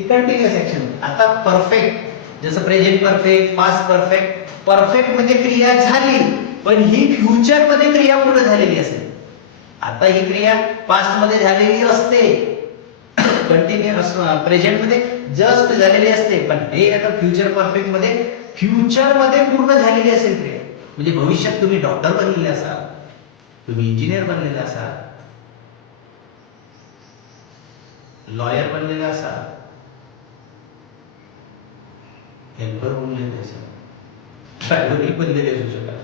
ती continuous action. आता perfect जसं present perfect, past perfect. Perfect म्हणजे क्रिया झाली, पण ही फ्युचर मध्ये क्रिया पूर्ण झालेली असेल. आता ही क्रिया पास्ट मध्ये झालेली असते, कंटिन्युअस प्रेझेंट मध्ये जस्ट झालेली असते, पण हे आता फ्युचर परफेक्ट मध्ये फ्युचर मध्ये पूर्ण झालेली असेल क्रिया. म्हणजे भविष्यात तुम्ही डॉक्टर बनलेले असाल, तुम्ही इंजिनियर बनलेले असाल, लॉयर बनलेले असाल, हेल्पर बनलेले असाल, ड्रायव्हरही बनलेले असू शकाल.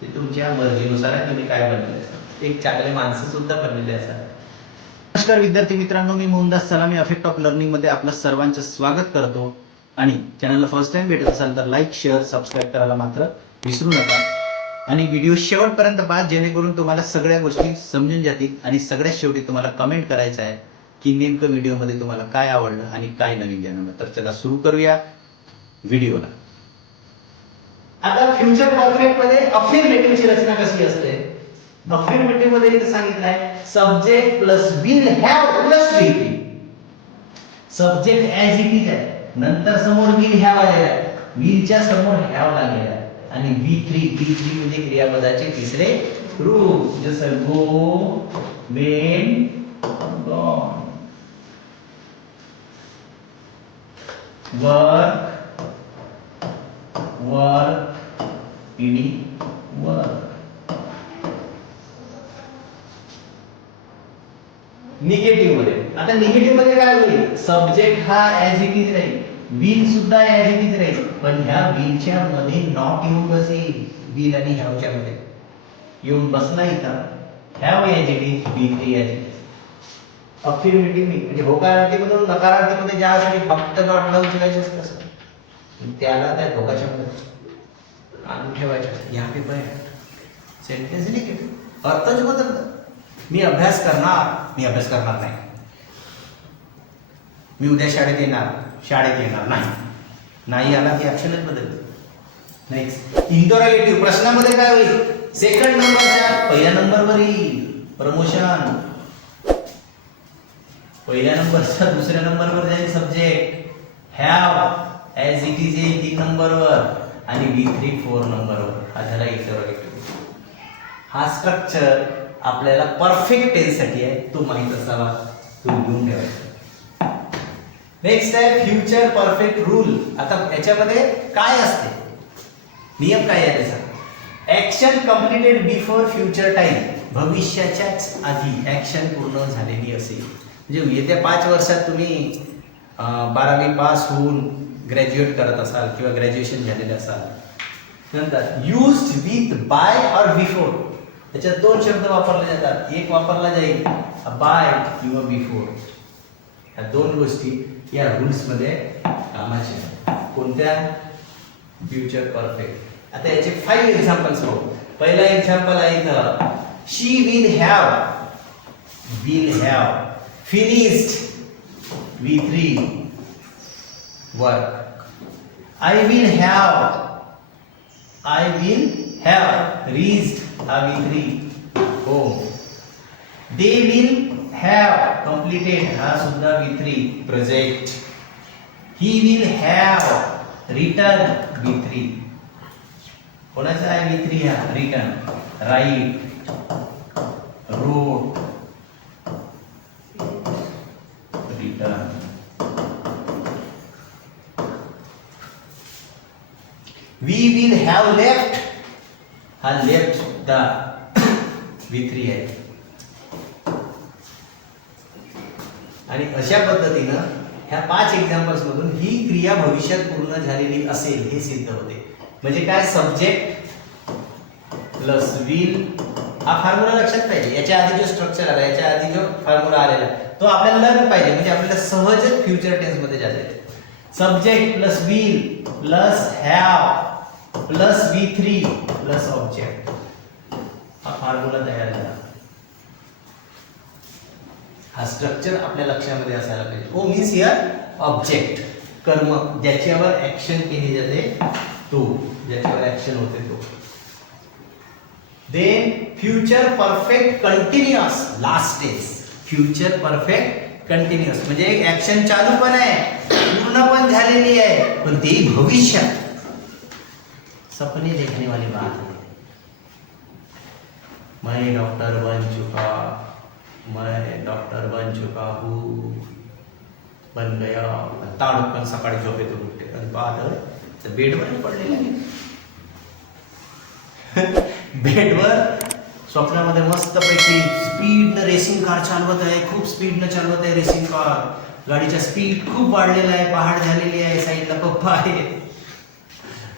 ते तुमच्या मर्जीनुसार आहे तुम्ही काय बनलेले असाल. एक चांगले माणसं सुद्धा बनलेले असाल. नमस्कार विद्यार्थी मित्रांनो, मी मोहनदास सलामी अफेक्ट ऑफ लर्निंग मध्ये आपलं सर्वांचं स्वागत करतो. आणि चॅनलला फर्स्ट टाइम भेटत असाल तर लाईक, शेअर, सबस्क्राईब करायला मात्र विसरू नका. आणि व्हिडिओ शेवटपर्यंत पहा, जेणेकरून तुम्हाला सगळ्या गोष्टी समजून जातील. आणि सगळ्यात शेवटी तुम्हाला कमेंट करायचं आहे की नेमकं व्हिडिओमध्ये तुम्हाला काय आवडलं आणि काय नवीन जाणवलं. तर चला सुरू करूया व्हिडिओला. आता फ्युचर परफेक्ट मध्ये अफर्मेटिव्हची रचना कशी असते? अफर्मेटिव्ह मध्ये इथे सांगितलंय subject plus will have plus V3. Subject as it is आहे, नंतर समोर विल हॅव आलेला आहे, विलच्या समोर हॅव लागलेला आहे, आणि V3 म्हणजे क्रियापदाचे तिसरे रूप. जसं go, went, gone. Work, work, ED, work. Negative मध्ये, आता निगेटिव्ह मध्ये काय होईल? सब्जेक्ट हा ऍज इट इज राहील, विल सुद्धा ऍज इट इज राहील, पण ह्या विलच्या मध्ये नॉट येऊन बसेल. विल आणि हॅवच्या मध्ये येऊन बसला इथं have as it is, V3 as it is. Affirmative म्हणजे होकारार्थी मधून नकारार्थी मध्ये ज्यासाठी फक्त नॉट लावून शिकायचं असतं कसं, त्याला त्या धोकाच्या मध्ये आणून ठेवायचं. या पेपर सेंटेन्स निगेटिव्ह, अर्थच बदलतं. मी अभ्यास करणार नाही. मी उद्या शाळेत येणार नाही आला की ऍक्शनच बदलते. नेक्स्ट इंटरोगेटिव्ह, प्रश्नामध्ये काय होईल? सेकंड नंबरच्या पहिल्या नंबरवर येईल. प्रमोशन, पहिल्या नंबरच्या दुसऱ्या नंबरवर जाईल subject. Have as it is येईल 3 नंबरवर, आणि V3 4 नंबरवर. हा झाला इंटरोगेटिव्ह. हा स्ट्रक्चर आपल्याला परफेक्ट टेन्स साठी आहे, तो माहित असावा, तो लिहून ठेवायचा. नेक्स्ट आहे फ्युचर परफेक्ट रूल. आता याच्यामध्ये काय असते, नियम काय आहे त्याचा? Action completed before future time, भविष्याच्याच आधी ऍक्शन पूर्ण झालेली असेल. म्हणजे येत्या 5 वर्षात तुम्ही 12वी पास होऊन ग्रॅज्युएट करत असाल किंवा ग्रॅज्युएशन झालेले असाल. नंतर युज्ड विथ बाय और बिफोर, त्याच्यात 2 शब्द वापरले जातात. एक वापरला जाईल बाय किंवा बिफोर. ह्या 2 गोष्टी या रूल्स मध्ये कामाच्या. कोणत्या? Future perfect. आता याचे 5 एक्झाम्पल्स पाहू. पहिला एक्झाम्पल आहे इथं, she will have finished V3 work. I will have reached V3 home. They will have completed, हा सुद्धा V3 project. He will have written V3. कोणाचा आहे V3 हा? Written. Write, wrote, written. We will have left, हा left सुद्धा V3 आहे. आणि अशा पद्धतीनं ह्या 5 एक्झाम्पल्स मधून ही क्रिया भविष्यात पूर्ण झालेली असेल हे सिद्ध होते. म्हणजे काय? Subject plus will. हा फॉर्म्युला लक्षात पाहिजे. याच्या आधी जो स्ट्रक्चर आला, याच्या आधी जो फॉर्म्युला आलेला तो आपल्याला लर्न पाहिजे, म्हणजे आपल्याला सहजच फ्युचर टेन्स मध्ये जाते. Subject plus will plus have plus V3 plus object, हा फॉर्म्युला तयार झाला. हा स्ट्रक्चर आपल्या लक्षामध्ये असायला पाहिजे. ओ मीन्स हिअर ऑब्जेक्ट, कर्म, ज्याच्यावर ऍक्शन केली जाते तो, ज्याच्यावर ऍक्शन होते तो. Then future perfect continuous, last tense. Future perfect continuous म्हणजे एक ऍक्शन चालू पण आहे, पूर्ण पण झालेली आहे, पण तेही भविष्यात. सपने देखने वाली बात है. मैं डॉक्टर बन चुका हूँ, बन गया. ताडपण सकाळी झोपेतून उठते आणि पाहत बेडवर पडलेलं आहे. बेडवर स्वप्नामध्ये मस्तपैकी स्पीडनं रेसिंग कार चालवत आहे, खूप स्पीडनं चालवत आहे रेसिंग कार. गाडीचा स्पीड खूप वाढलेला आहे, पहाड झालेली आहे, साईडला पप्पा आहे,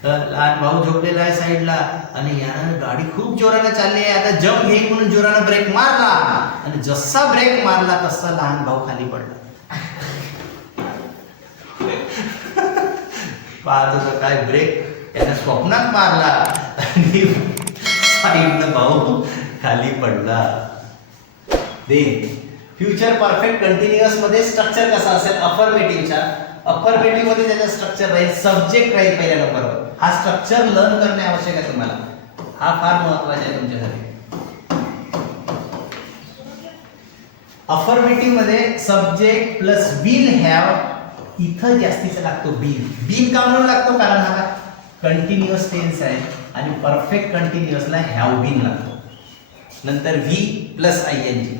लहान भाऊ झोपलेला आहे साईडला, आणि यानं गाडी खूप जोराने चालली आहे. आता जंप घेईन म्हणून जोरानं ब्रेक मारला, आणि जसा ब्रेक मारला तसा लहान भाऊ खाली पडला. पाहत होता काय ब्रेक यानं स्वप्नात मारला आणि साईडनं भाऊ खाली पडला. दे फ्युचर परफेक्ट कंटिन्युअस मध्ये स्ट्रक्चर कसा असेल? अफर्मेटिव्हच्या अफर्मेटिव्ह मध्ये त्याचा स्ट्रक्चर राहील, सब्जेक्ट राहील पहिल्या नंबरवर. हा स्ट्रक्चर लर्न करणे आवश्यक आहे तुम्हाला, हा फार महत्वाचा आहे तुमच्यासाठी. अफर्मेटिव्ह मध्ये सब्जेक्ट प्लस विल हॅव, इथं जास्तीचा लागतो बिल. बिल का म्हणून लागतो? कारण हा कंटिन्युअस टेन्स आहे आणि परफेक्ट कंटिन्युअसला हॅव बीन लागतो. नंतर V plus I N G,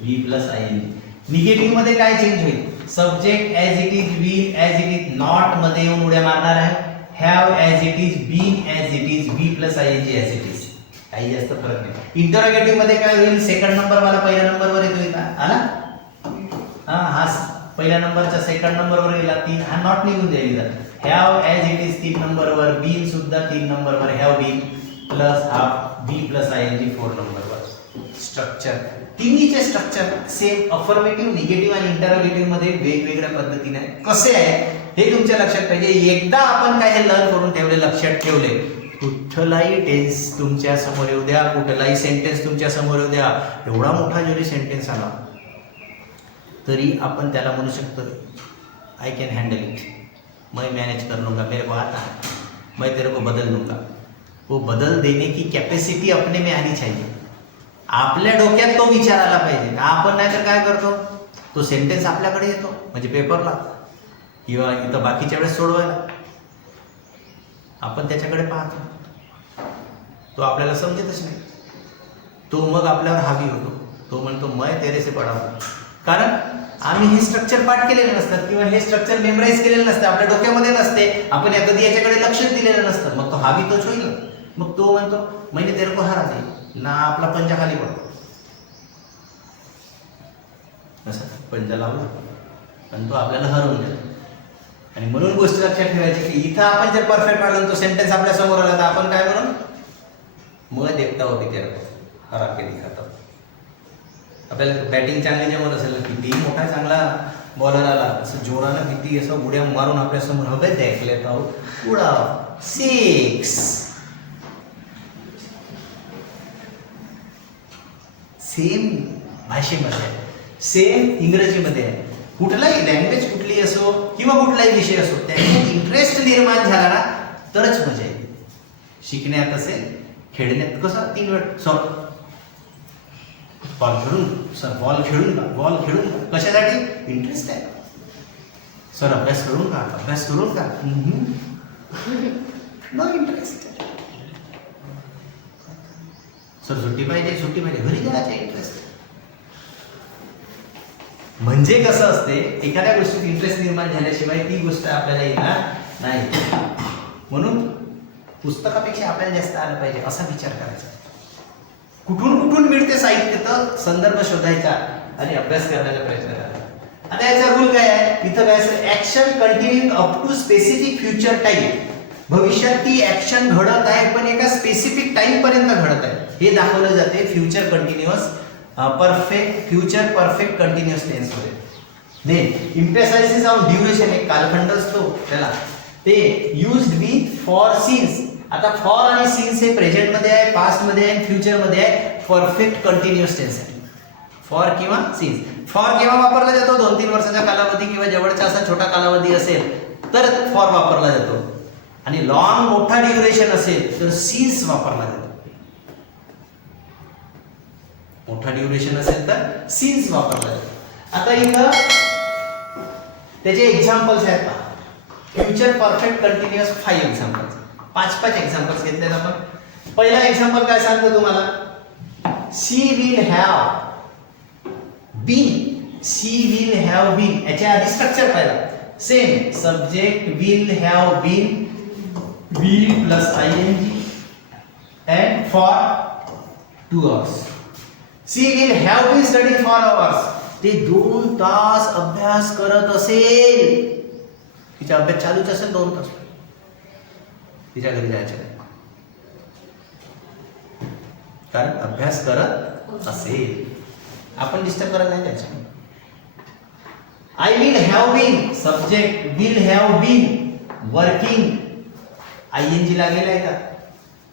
V plus I N G. Negative मध्ये काय चेंज होईल? Subject as it is, will as it is, not मध्ये येऊन उड्या मारणार आहे, have as it is, been as it is, V plus I N G as it is. काही जास्त फरक नाही. इंटरोगेटिव्ह मध्ये काय होईल? सेकंड नंबर वाला पहिल्या नंबरवर येतोय का? आला? हा पहिल्या नंबरच्या सेकंड नंबरवर गेला, तीन, हा नॉट निघून जाईल. हॅव ॲज इट इज 3 नंबरवर, बीन सुद्धा 3 नंबरवर, have been plus half V plus I N G 4 नंबरवर. स्ट्रक्चर तिन्हीचे स्ट्रक्चर सेम. अफर्मेटिव्ह, निगेटिव्ह आणि इंटरोगेटिव्ह मध्ये वेगवेगळ्या पद्धतीने कसे आहे हे तुमच्या लक्षात पाहिजे. एकदा आपण काय हे लर्न करून ठेवले, लक्षात ठेवले, कुठलाही टेन्स तुमच्या समोर येऊ द्या, कुठलाही सेंटेन्स तुमच्या समोर येऊ द्या, एवढा मोठा जरी सेंटेन्स आला तरी आपण त्याला म्हणू शकतो आय कॅन हँडल इट, मैं मैनेज कर लूँगा, मेरे को आता है, मैं तेरे को बदल दूंगा. वो बदल देने की कॅपॅसिटी अपने में आनी चाहिए. आपल्या डोक्यात तो विचार आला पाहिजे. आपण नाही तर काय करतो, तो सेंटेन्स आपल्याकडे येतो म्हणजे पेपरला किंवा इथं बाकीच्या वेळेस सोडवायला आपण त्याच्याकडे पाहतो, तो आपल्याला समजतच नाही. तो मग आपल्यावर हावी होतो, तो म्हणतो मैं तेरे से पडा हूं. कारण आम्ही हे स्ट्रक्चर पाठ केलेले नसतात किंवा हे स्ट्रक्चर मेमराईज केलेलं नसतं, आपल्या डोक्यामध्ये नसते, आपण कधी याच्याकडे लक्षच दिलेलं नसतं. मग तो हावी तोच होईल. मग तो म्हणतो मैंने तेरे को हरा दे ना, आपला पंजा खाली पडतो, असं पंजा लावला आणि तो आपल्याला हरवून जातो. आणि म्हणून गोष्ट लक्षात ठेवायची की इथं आपण जर परफेक्ट राहिलो, तो सेंटेन्स आपल्या समोर आला तर आपण काय म्हणून, मग देखता होती तेरा हरा के दिखाता. आपल्याला बॅटिंग चांगली जमत असेल, किती मोठा चांगला बॉलर आला, असं जोरानं किती असं उड्या मारून आपल्या समोर हवे देखले आहोत, उडा 6. सेम भाषेमध्ये, सेम इंग्रजीमध्ये आहे. कुठलाही लँग्वेज कुठली असो किंवा कुठलाही विषय असो, त्याच्यात इंटरेस्ट निर्माण झाला ना तरच मजा येते. शिकण्यात असेल, खेळण्यात कसं 3 वेळ बॉल खेळून का, कशासाठी? इंटरेस्ट आहे. सर अभ्यास करून का, नो इंटरेस्ट. सर सुट्टी पाहिजे, घरी जायचं इंटरेस्ट. म्हणजे कसं असते, एखाद्या गोष्टीत इंटरेस्ट निर्माण झाल्याशिवाय ती गोष्ट आपल्याला येणार नाही. म्हणून पुस्तकापेक्षा आपल्याला जास्त आलं पाहिजे असा विचार करायचा. कुठून मिळते साहित्य तर संदर्भ शोधायचा आणि अभ्यास करण्याचा प्रयत्न करायचा. आता याचा रूल काय आहे? इथं काय असेल, action continuing up to specific future time. भविष्यात ती ऍक्शन घडत आहे पण एका स्पेसिफिक टाइम पर्यंत घडत आहे हे दाखवलं जाते future continuous future perfect continuous tense मध्ये. देन इम्पेसाइसिस ऑन ड्युरेशन, एक कालखंड असतो त्याला, ते युज्ड विथ फॉर सिन्स. आता फॉर आणि सिन्स हे प्रेझेंट मध्ये आहे, पास्ट मध्ये आहे, फ्युचर मध्ये आहे. परफेक्ट कंटिन्युअस टेन्स आहे फॉर किंवा सिन्स. फॉर केव्हा वापरला जातो? 2-3 वर्षाचा कालावधी किंवा जवळचा असा छोटा कालावधी असेल तर फॉर वापरला जातो. आणि लॉंग मोठा ड्युरेशन असेल तर सिन्स वापरला जातो. मोठा ड्युरेशन असेल तर सिन्स वापरला जातो. आता इथं त्याचे एक्झाम्पल्स आहेत पहा. Future perfect continuous 5 examples, 5 examples घेतलेत आपण. पहिला एक्झाम्पल काय सांगतो तुम्हाला, she will have been. She will have been, याच्या आधी स्ट्रक्चर पाहिला. Same subject will have been, will plus ing and for 2 hours. She will have been studying for hours. ते 2 तास अभ्यास करत असेल. तिचा अभ्यास चालूच असेल 2 तास. तिच्या घरी जायचं नाही, कारण अभ्यास करत असेल. आपण डिस्टर्ब करत नाही त्याच्या. I will have been, subject will have been working, ing लागलेला आहे का,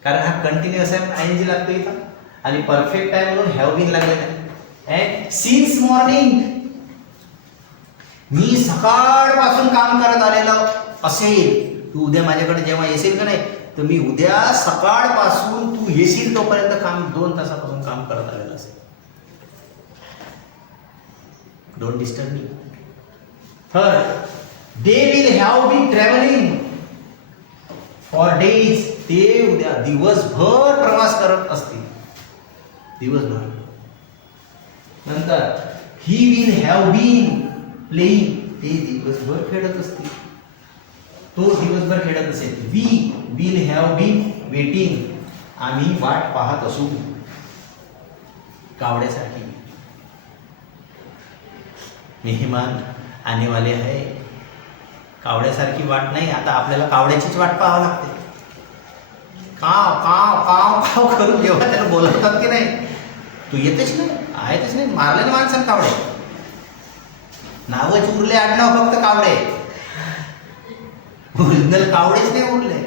कारण हा कंटिन्युअस आहे, ing लागतो इथं. आणि परफेक्ट आहे म्हणून हॅव बीन लागलेला आहे. अँड सिन्स मॉर्निंग, मी सकाळपासून काम करत आलेलो असेल. तू उद्या माझ्याकडे जेव्हा येशील का नाही, तर मी उद्या सकाळपासून तू येशील तोपर्यंत काम 2 तासापासून काम करत आलेलं असेल. Don't disturb me. Third, they will have been travelling for days. ते उद्या दिवसभर प्रवास करत असतील, दिवसभर. नंतर he will have been playing, ते दिवसभर खेळत असतील, तो दिवसभर खेळत असेल. We will have been waiting, आम्ही वाट पाहत असू, कावड्यासारखी. मेहमान आने वाले आहे, कावड्यासारखी वाट नाही. आता आपल्याला कावड्याचीच वाट पाहावं लागते. काव काव काव काव करून जेव्हा त्याला बोलवतात की नाही, तू येतेच नाही, आहेतच नाही. मारले ना माणसानं कावडे, नावच उरले, आडनाव फक्त कावडे. ओरिजिनल कावडेच नाही उरले,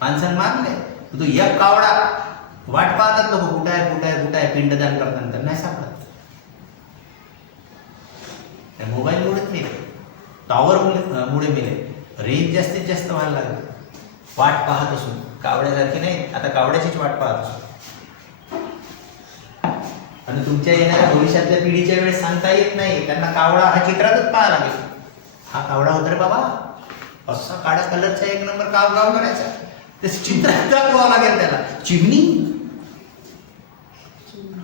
माणसानं मारले. तू एक कावडा वाट पाहतात लोक, कुठं आहे कुठं आहे कुठं आहे, पिंडदान करताना नाही सापडत. मोबाईल मुळेच नाही, टॉवर मुळे मिळेल, रेंज जास्तीत जास्त व्हायला लागली. वाट पाहत असून, कावड्यासारखी नाही, आता कावड्याचीच वाट पाहत असू. आणि तुमच्या येणाऱ्या भविष्यातल्या पिढीच्या वेळेस सांगता येत नाही, त्यांना कावडा हा चित्रातच पाहा लागेल. हा कावडा होता रे बाबा, असा काळ्या कलरचा 1 नंबर कावडा करायचा, ते चित्रात दाखवावं लागेल त्याला. चिमणी,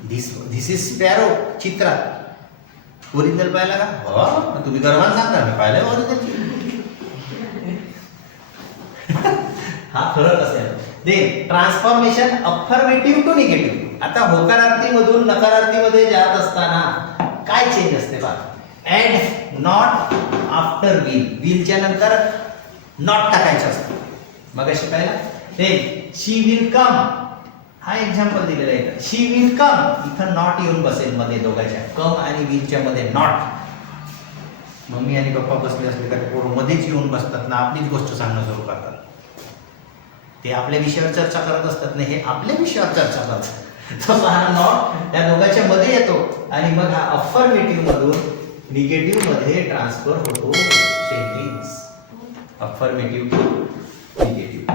धिस इज स्पॅरो, चित्रात. ओरिजिनल पाहिला का? हो, तुम्ही गर्वान सांगता, मी पाहिलंय ओरिजिनल. हा फरक असेल. Then transformation affirmative to negative. आता होकारार्थीमधून नकारार्थीमध्ये जात असताना काय चेंज असते बघा. ऍड नॉट आफ्टर विल, विलच्या नंतर नॉट टाकायचं असतं. मग अशी पाहिला. देन शी विल कम, हा एक्झाम्पल दिलेला आहे. शी विल कम, इथं नॉट येऊन बसेल मध्ये दोघांच्या, कम आणि विलच्या मध्ये नॉट. मम्मी आणि पप्पा बसले असले का पोरं मध्येच येऊन बसतात ना, आपलीच गोष्ट सांगणं सुरू करतात. ते आपल्या विषयावर चर्चा करत असतात ना, हे आपल्या विषयावर चर्चा करतात. तसा हा नॉट त्या दोघांच्या मध्ये येतो आणि मग हा अफर्मेटिव्ह मधून निगेटिव्ह मध्ये ट्रान्सफर होतो. Sentence affirmative to negative.